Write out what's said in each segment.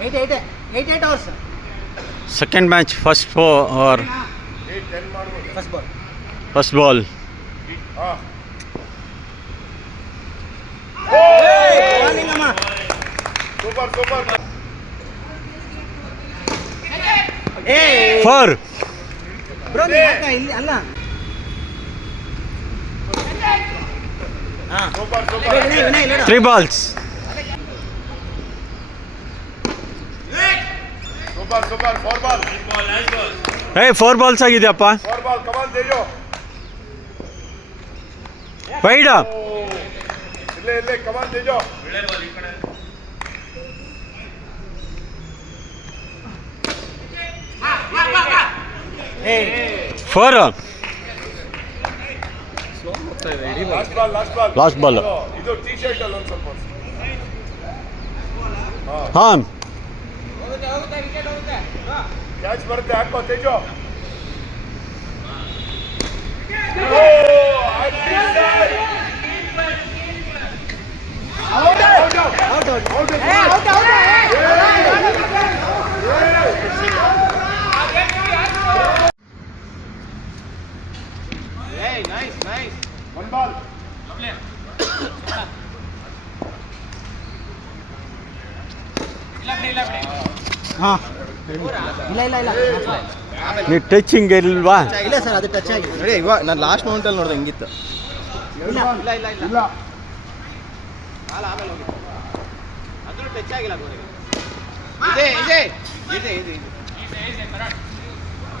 8 hours. Second match, first or 8-10 ಮಾಡ್ಬೋದು. first ball. Super. 4. Bro ಇಲ್ಲಿ ಅಲ್ಲ. Super. 3 balls. Super 4 ball. Hey, 4 balls ಆಗಿದೆಯಪ್ಪ. 4 ball come on Teju. Wide. ಇಲ್ಲೇ come on Teju. 4. Last ball. ಇದು T shirt ಅಲ್ಲಿ ಒಂದು ಸ್ವಲ್ಪ ಹಾಂ. ಕ್ಯಾಚ್ ಬರುತ್ತೆ ಹಾಕೋ ತೇಜು. Nice. 1 ball. ಹಾಂ. ಇಲ್ಲ. ನೀವು ಟಚಿಂಗ್ ಇಲ್ವಾ? ಇಲ್ಲ ಸರ್, ಅದು ಟಚ್ ಆಗಿದೆ. ನೋಡಿ ಇವಾಗ ನಾನು ಲಾಸ್ಟ್ ಮೌಂಟಲ್ಲಿ ನೋಡಿದೆ ಹಿಂಗಿತ್ತು. ಇಲ್ಲ. ಆಮೇಲೆ ಹೋಗಿ ಅದ್ರೂ ಟಚ್ ಆಗಿಲ್ಲ ಇದೆ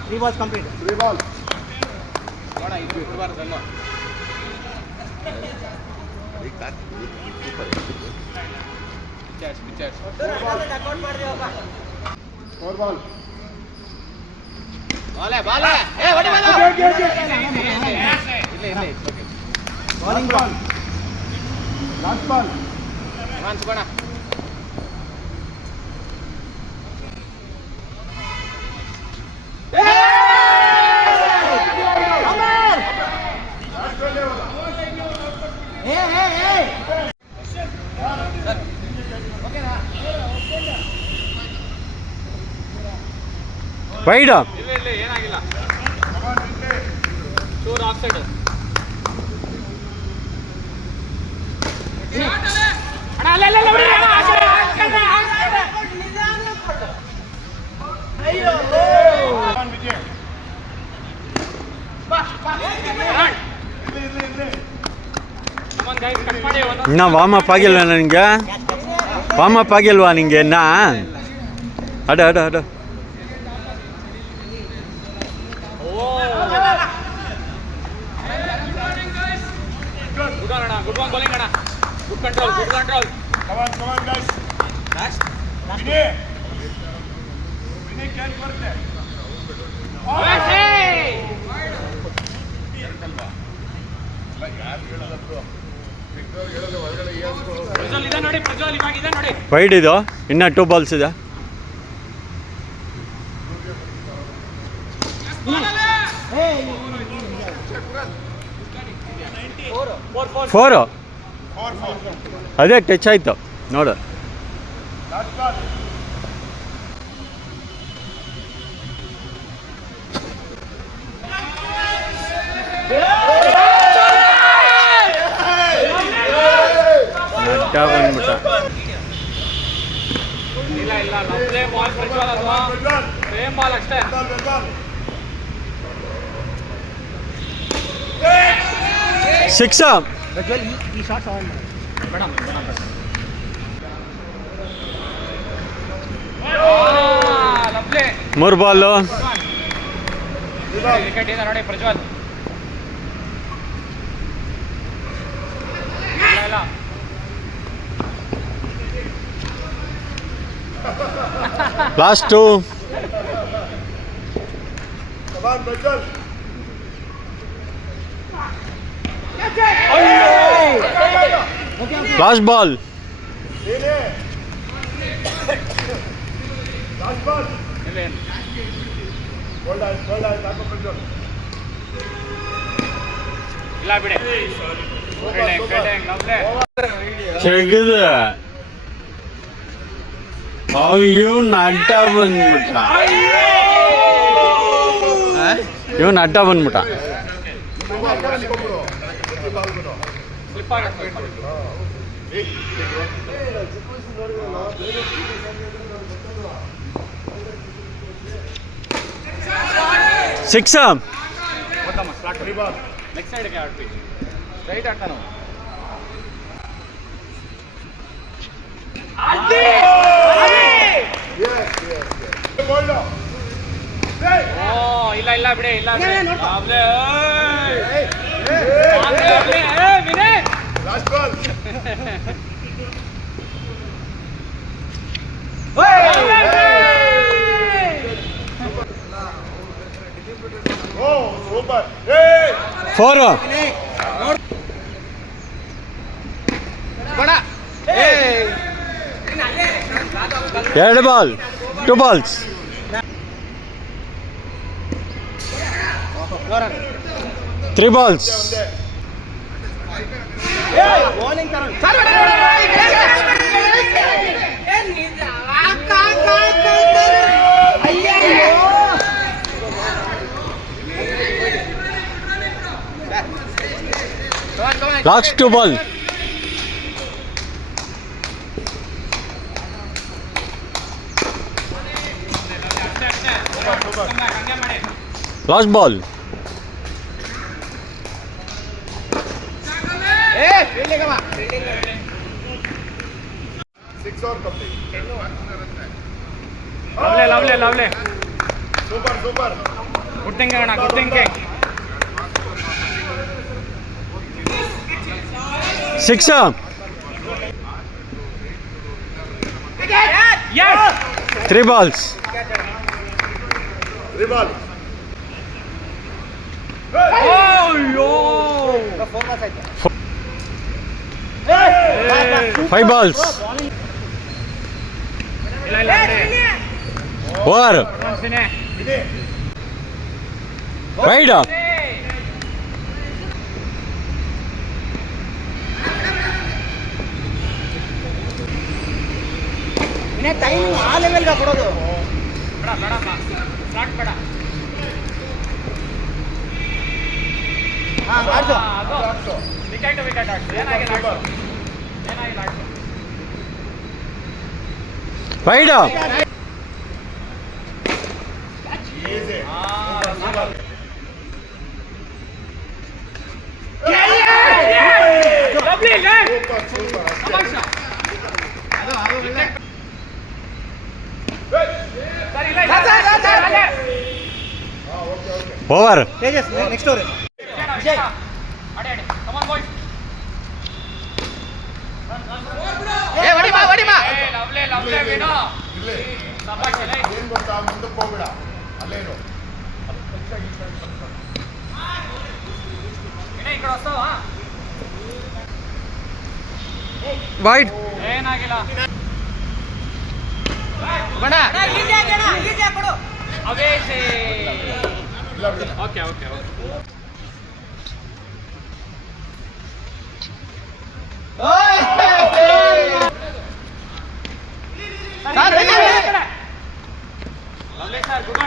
3 balls complete. 3 ball ನೋಡ ಇದು ಇರಬಾರ್ದಲ್ಲ. Pictures 4 ball. ಬಾಲೆ ಏ ಹೊಡಿ ಬಾಲ. ಇಲ್ಲ okay. Bowling ball. Last ball. ಕಮಾನ್ ಸುಗಣ. ವೈಡ್. ಇಲ್ಲ ಏನಾಗಿಲ್ಲ. ಚೂರ್ ಆಫ್ ಸೈಡ್. ಇನ್ನ ವಾರ್ಮ್ ಅಪ್ ಆಗಿಲ್ವಾ ನನಗೆ? ವಾರ್ಮ್ ಅಪ್ ಆಗಿಲ್ವಾ ನಿಂಗೆ ಇನ್ನ? ಅಡ ಗುಡ್ ಒನ್ ಬೌಲಿಂಗ್ ಅಣ್ಣ. Good control. Come on guys. Next. Vinay catch ಬರುತ್ತೆ. ವೈಡ್ ಇದು. ಇನ್ನ 2 balls ಇದೆ. 4. ಅದೇ ಟಚ್ ಆಯ್ತು ನೋಡು. ಅಡ್ಡ ಬಂದ್ಬಿಟ್ಟ. ಇಲ್ಲ ನಮ್ದೇ ಬಾಲ್ ಪ್ರಜ್ವಲ್ ಅಲ್ವಾ? ಸೇಮ್ ಬಾಲ್ ಅಷ್ಟೇ. 6. ಈ shots on madam. 3 ball. Wicket ಇದೆ ನೋಡಿ ಪ್ರಜ್ವಲ್. ಇಲ್ಲ ಲಾಸ್ಟ್ 2. Last ball. ಇಲ್ಲ ಬಿಡಿ. ತೆಗೆದ ಇವ್ನು ಅಡ್ಡ ಬಂದ್ಬಿಟ್ಟ. ಇವನು ಅಡ್ಡ ಬಂದ್ಬಿಟ್ಟ. ಸ್ಲಿಪ್ ಆಗುತ್ತೆ. 6 ನೆಕ್ಸ್ಟ್ ಸೈಡ್ಗೆ ಆಡ್ತೀವಿ. ರೈಟ್ ಆಡ್ತಾನು. ಇಲ್ಲ ಇಲ್ಲ ಬಿಡಿ ಇಲ್ಲ ಲಾಸ್ಟ್ ಬಾಲ್ ಓ super 4 2 ball 2 balls 3 balls last 2 ball last ball six over complete lovely super super good thinking ಅಣ್ಣ ಗುಡ್ ಥಿಂಕಿಂಗ್ 6 3 ಬಾಲ್ಸ್ ರಿಬಾಲ್ 5 ಬಾಲ್ಸ್ ಇಲ್ಲ 4 ವೈಡ್ ಟೈಮ್ ಆ ಲೆವೆಲ್ಗೆ ಕೊಡೋದು. ಬೇಡ ಹಾಂ ಆಡ್ಸು. ವಿಕೆಟ್ ಆಡ್ಸು ಏನಾಗಿಲ್ಲ wide easy super super over Tejas next over Vijay lovely ಬೇಡ ಇಲ್ಲಿ ಏನ್ ಗೊತ್ತಾ ಮುಂದಕ್ಕೆ ಹೋಗ್ಬೇಡ ಅಲ್ಲೇನು ಈ ಕಡೆ ವಸ್ತಾವ ವೈಡ್ ಏನಾಗಿಲ್ಲ ಅವೇಶ್ ಇಲ್ಲ ಬಿಡಿ ಓಕೆ ಲವ್ಲಿ ಸರ್ ಗುಡ್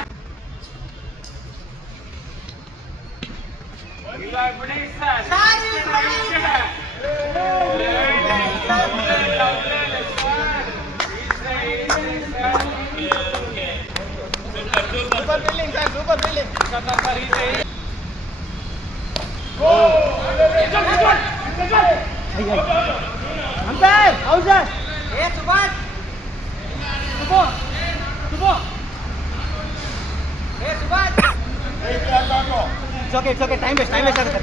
ಇಲ್ಲ ಬಿಡಿ ಸರ್ ಸೂಪರ್ ಫೀಲ್ಡಿಂಗ್ ಅಂಪೈರ್ ಹೌದು sir Subhash Subhash it's okay time waste ಆಗುತ್ತೆ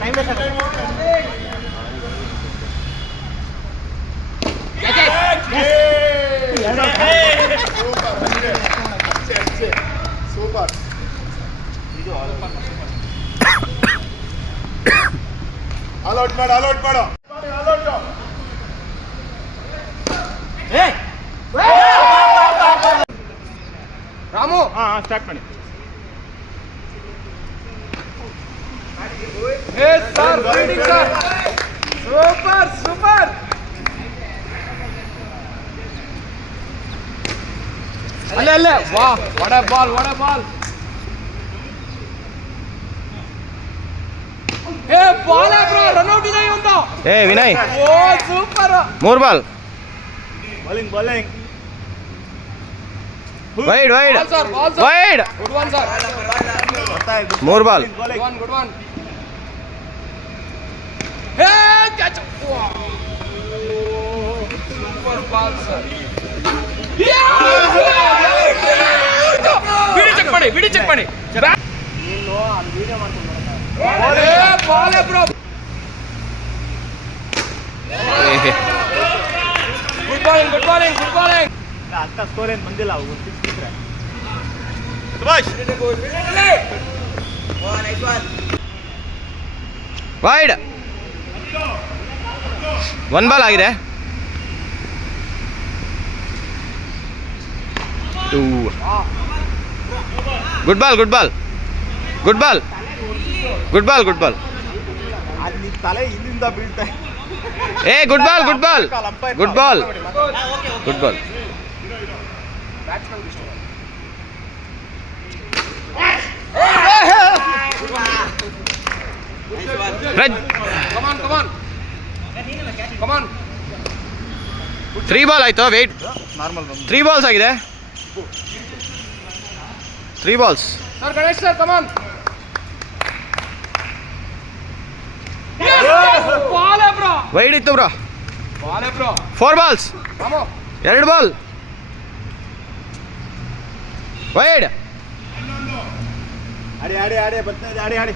ಸೂಪರ್ ಅಲೌಟ್ ಮಾಡು ರಾಮು ಸ್ಟಾರ್ಟ್ ಮಾಡಿ ಸೂಪರ್ ಅಲ್ಲೇ ಅಲ್ಲೇ ವಾ ಒಡೆ ಬಾಲ್ ಏ ಬಾಲ್ ಬ್ರೋ ರನ್ ಔಟ್ ಇದೆ ಇವಂದು ಏ ವಿನಯ್ ಓ super 3 ball bowling wide ball sir wide good one sir 3 ball good one hey catch super ball sir video check ಮಾಡಿ ಬಾಲ್ ಬ್ರೋ ಗುಡ್ ಬಾಲಿಂಗ್ ಅಂತ ಸ್ಕೋರ್ ಏನು ಬಂದಿಲ್ಲ ವೈಡ್ 1 ಬಾಲ್ ಆಗಿದೆ 2 good ball ಅದು ನಿನ್ನ ತಲೆ ಇಲ್ಲಿಂದ ಬೀಳ್ತಾ ಏ ಗುಡ್ ಬಾಲ್ ಕಮಾನ್ 3 ಬಾಲ್ ಆಯ್ತು ವೇಟ್ ನಾರ್ಮಲ್ 3 ಬಾಲ್ಸ್ ಆಗಿದೆ 3 balls sir Ganesh sir come on ball bro wide ಇತ್ತು bro ball bro 4 balls come on 2 ball wide ಆಡಿ ಬರ್ತಾ ಆಡಿ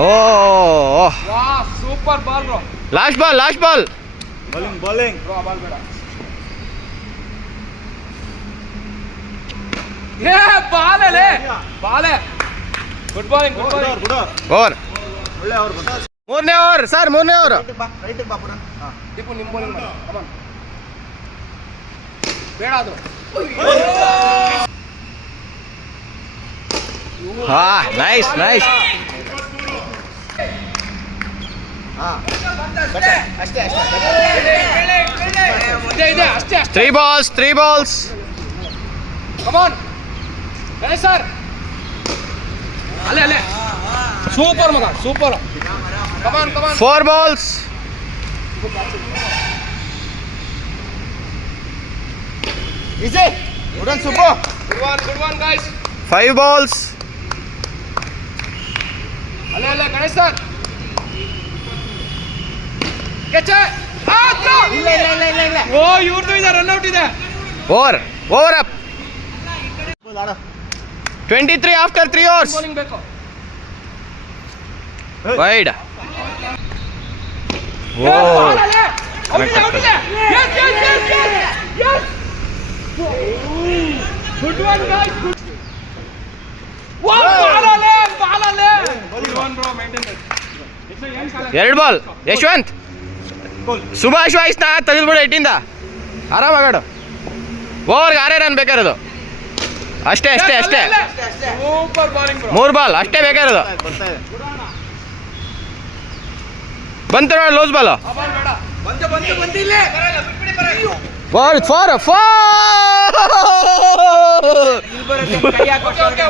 ಓ ವಾ super ball bro last ball bowling bro ball ಬೇಡ ಏ ಬಾಲೇ ಗುಡ್ ಬಾಲಿಂಗ್ ಗುಡ್ ಓವರ್ ಒಳ್ಳೆ ಅವ್ರು ಬರ್ತಾರೆ ಮೂರನೇ ಓವರ್ ಸರ್ ರೈಟ್ ಬಾ ಪುರ ದೀಪು ನಿಮ್ಮ ಬೌಲಿಂಗ್ ಮಾಡಿ ಕಮಾನ್ ಬೇಡ ಅದು ಹಾ ನೈಸ್ ಇದೆ ಅಷ್ಟೇ 3 ಬಾಲ್ಸ್ ಕಮಾನ್ ಗಣೇಶ್ ಸರ್ ಅಲ್ಲೇ ಸೂಪರ್ ಮಗ super come on 4 balls easy good super good one guys 5 balls ಅಲ್ಲೇ ಗಣೇಶ್ ಸರ್ ಕೆಚ್ ಇಲ್ಲ ಓ ಇವ್ರದ್ದು ಇದೆ ರನ್ ಔಟ್ ಇದೆ over up 23 after 3 overs bowling ಬೇಕು ವೈಡ್ ಓ ಗುಡ್ ಒನ್ ಗೈಸ್ ಬಾಲೇ good one bro maintain 2 ball Yashwant Subhash ವಾಯ್ಸ್ನ ತೆಗೆದ್ಬಿಡು 8 ಇಂದ ಆರಾಮಾಗಾಡು ಓವರ್ಗೆ 6 ರನ್ ಬೇಕಾಗಿರೋದು ಅಷ್ಟೇ ಸೂಪರ್ ಬಾಲಿಂಗ್ ಬ್ರೋ 3 ಬಾಲ್ ಅಷ್ಟೇ ಬೇಕಾಗಿರೋದು ಬರ್ತಾ ಇದೆ ಬಂತು ನೋಡಿ ಲೂಸ್ ಬಾಲ್ ಬಾಲ್ ಬೇಡ ಬಂದಿಲ್ಲ for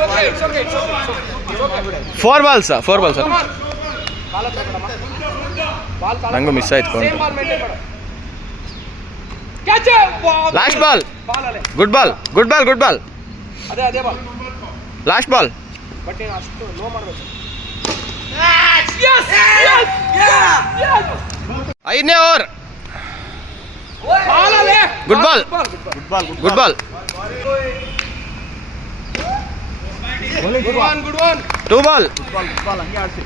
okay it's okay 4 balls ball ನಂಗೂ ಮಿಸ್ ಆಯ್ತು ಸೇಮ್ ಬಾಲ್ ಮೇಂಟೈನ್ ಮಾಡು ಕ್ಯಾಚ್ ಲಾಸ್ಟ್ ಬಾಲ್ ಬಾಲ್ ಅಲ್ಲೇ ಗುಡ್ ಬಾಲ್ ಅದೇ ಬಾಲ್ ಲಾಸ್ಟ್ ಬಾಲ್ ಬಟ್ ಏನು ಅಷ್ಟು ಲೋ ಮಾಡಬೇಕು 5ನೇ ಓವರ್ ಬಾಲ್ ಅಲ್ಲೇ ಗುಡ್ ಬಾಲ್ 2 ಬಾಲ್ ಹಂಗೆ ಆಡ್ಸಿ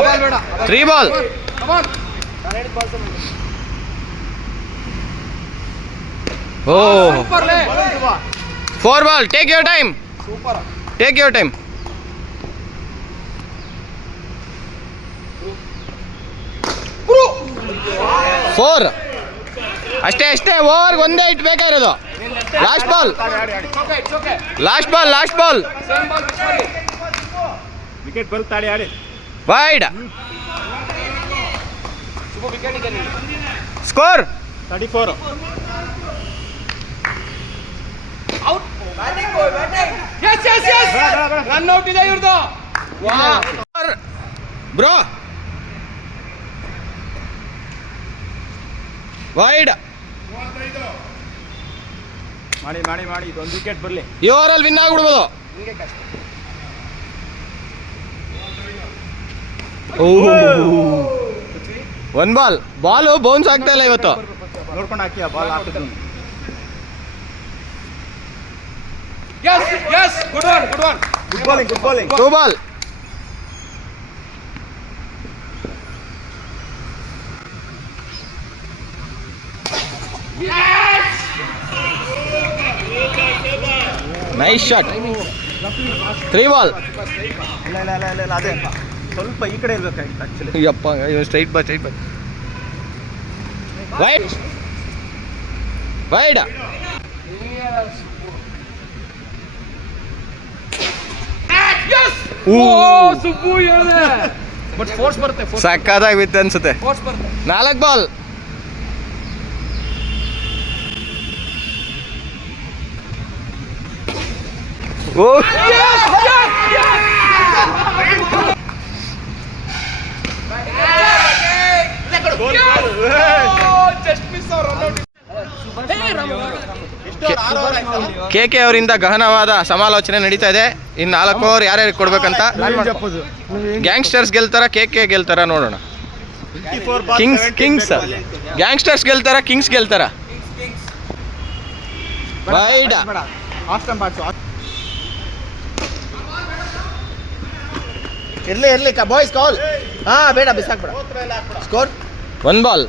ಬಾಲ್ ಬೇಡ 3 ಬಾಲ್ ಕಮಾನ್ ಓ ಸೂಪರ್ ಲೇ 4 ಬಾಲ್ ಟೇಕ್ ಯುವರ್ ಟೈಮ್ 4 ಅಷ್ಟೇ ಓವರ್ಗೆ ಒಂದೇ ಇಟ್ ಬೇಕಾಗಿರೋದು last ball it's okay last ball same ball wicket ಬರುತ್ತೆ ಆಡಿ wide score 34. Yes yes yes run out ಇದೆ ಇವ್ರದ್ದು. ಬ್ರೋ ವೈಡ್ ಮಾಡಿ ಇದೊಂದು ವಿಕೆಟ್ ಬರಲಿ. ಈ ಓವರಲ್ಲಿ ವಿನ್ ಆಗ್ಬಿಡ್ಬೋದು. ಒನ್ ಬಾಲು ಬೌನ್ಸ್ ಆಗ್ತಾ ಇಲ್ಲ ಇವತ್ತು. ನೋಡ್ಕೊಂಡು ಹಾಕಿ ಆ ಬಾಲ್ ಹಾಕಿದ್ರು. Yes yes good one good one. Good bowling. 2 ball. Nice shot. 3 ball. ಇಲ್ಲ ಅದೇ ಸ್ವಲ್ಪ ಈ ಕಡೆ ಇರ್ಬೇಕಾಗಿತ್ತು ಆಕ್ಚುಲಿ. ಯಪ್ಪ ಸ್ಟ್ರೈಟ್ ಬಾ ವೈಡ್ ಎಸ್ ಓ ಸುಬ್ಬು ಹೇಳಿದೆ ಬಟ್ ಫೋರ್ಸ್ ಬರುತ್ತೆ. ಸಕ್ಕತ್ತಾಗಿ ಬಿತ್ತು ಅನ್ಸುತ್ತೆ. ಫೋರ್ಸ್ ಬರುತ್ತೆ. 4 ಬಾಲ್. ಓ ಜಸ್ಟ್ ಮಿಸ್ ಅವ್ರ ರನ್ ಔಟ್. KK ಅವರಿಂದ ಗಹನವಾದ ಸಮಾಲೋಚನೆ ನಡೀತಾ ಇದೆ. ಇನ್ನು 4 ಓವರ್ ಯಾರ್ಯಾರಿಗೆ ಕೊಡ್ಬೇಕಂತ. ಗ್ಯಾಂಗ್ಸ್ಟರ್ಸ್ ಗೆಲ್ತಾರ KK ಗೆಲ್ತಾರ ನೋಡೋಣ. ಕಿಂಗ್ಸ್ ಗ್ಯಾಂಗ್ಸ್ಟರ್ಸ್ ಗೆಲ್ತಾರ ಕಿಂಗ್ಸ್ ಗೆಲ್ತಾರ. ವೈಡ್ ಇರ್ಲಿ ಬಾಯ್ಸ್ ಕಾಲ್. ಬೇಡ ಬಿಸಾಕ್ಬೇಡ. Score 1 ball.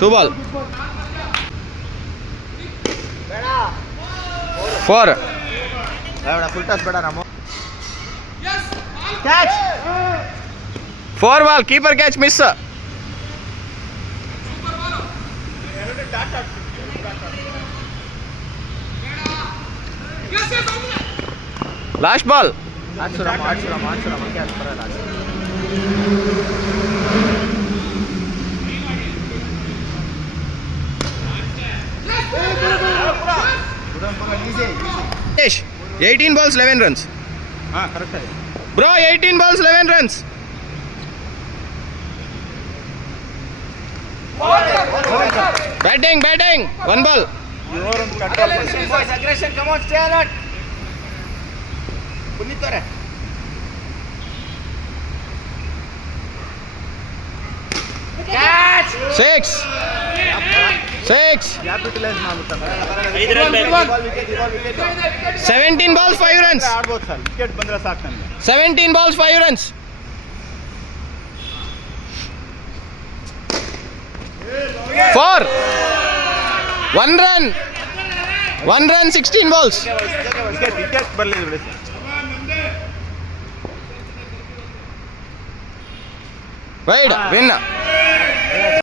2 ಬಾಲ್. 4. ಬೇಡ ಫುಲ್ ಟಾಸ್ ಬೇಡ Ramu. 4 ball. Keeper catch miss. Last ball. ಆಡ್ಸು ರಾಮ ಕ್ಯಾಚ್ ಬರಲ್ಲ. Yash 18 balls 11 runs. ಕರೆಕ್ಟ್ ಆಗಿ bro 18 balls 11 runs. Batting 1 ball. ಇವರೊಂದು control boys aggression come on stay alert. ಪುನೀತರೆ 6. ಕ್ಯಾಪಿಟಲೈಸ್ ಮಾಡ್ಬಿಡ್ತಾರೆ. 17 balls 5 runs. ಆಡ್ಬೋದು ಸರ್, ವಿಕೆಟ್ ಬಂದ್ರೆ ಸಾಕು ನನಗೆ. 17 balls 5 runs. 4. 1 run. 16 balls. Wicket ಬರಲಿ ಬಿಡಿ ಸರ್. Wide win.